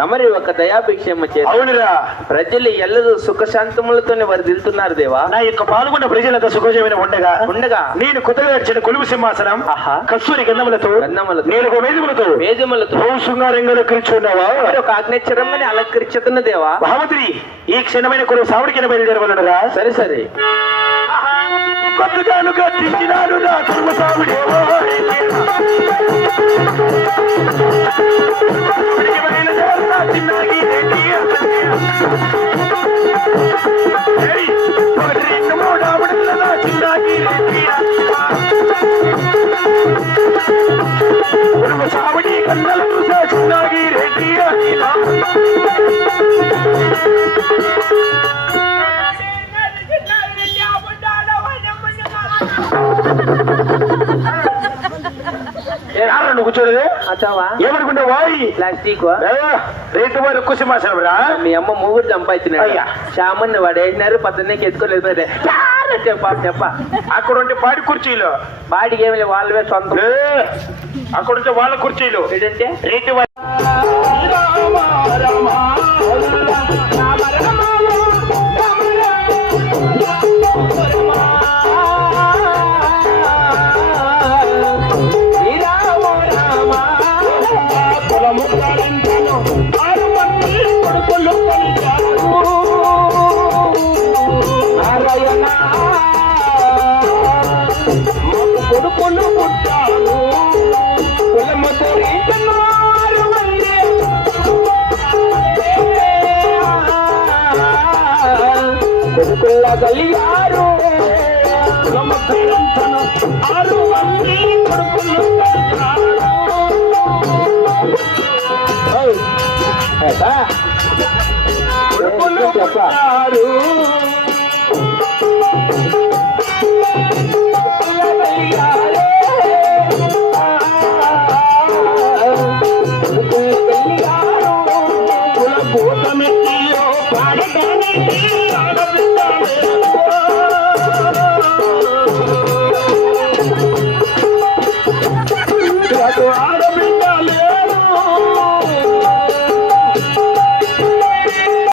తమరి ఒక దయాభిక్షేమ చేసి అవునురా ప్రజలు ఎల్లరూ సుఖశాంతములతోనే వారు దిల్తున్నారు దేవా. నా యొక్క పాల్గొన్న ప్రజలంతా సుఖజమైన ఉండగా ఉండగా నేను కొత్తగా వచ్చిన కొలువు సింహాసనం కస్తూరి గంధములతో నేను వేదములతో శృంగారంగా అలంకరించున్నావా ఒక ఆజ్ఞాచరంగానే అలంకరించుతున్న దేవా. మహామంత్రి ఈ క్షణమైన కొలువు సావుడికి బయలుదేరవలనగా సరే సరే కొత్తగాను కట్టించినాడు నా కొలువు సావుడేవో సావడి కన్నలకు చిన్నాగి రెడ్డి నువ్వు కూర్చోలేదే ఏమనుకుంటా వాయి ప్లాస్టిక్ రేటు వారు ఎక్కువ సింహాసనం రా. మీ అమ్మ మూగుడు సంపాదించినాడు శామన్ వాడు వేసినారు పద్దెనికి ఎత్తుకోలేదు చెప్ప అక్కడ ఉంటే బాడి కుర్చీలు బాడికి ఏమి వాళ్ళవే సొంతం అక్కడ ఉంటే వాళ్ళ కుర్చీలు ఏంటంటే రేటు కొడుకులు పుట్టాను కొడుకుల కలిగారు ఆరు మంది కొడుకులు కొడుకులు పుట్టారు కుల కూటమి పాడటానికి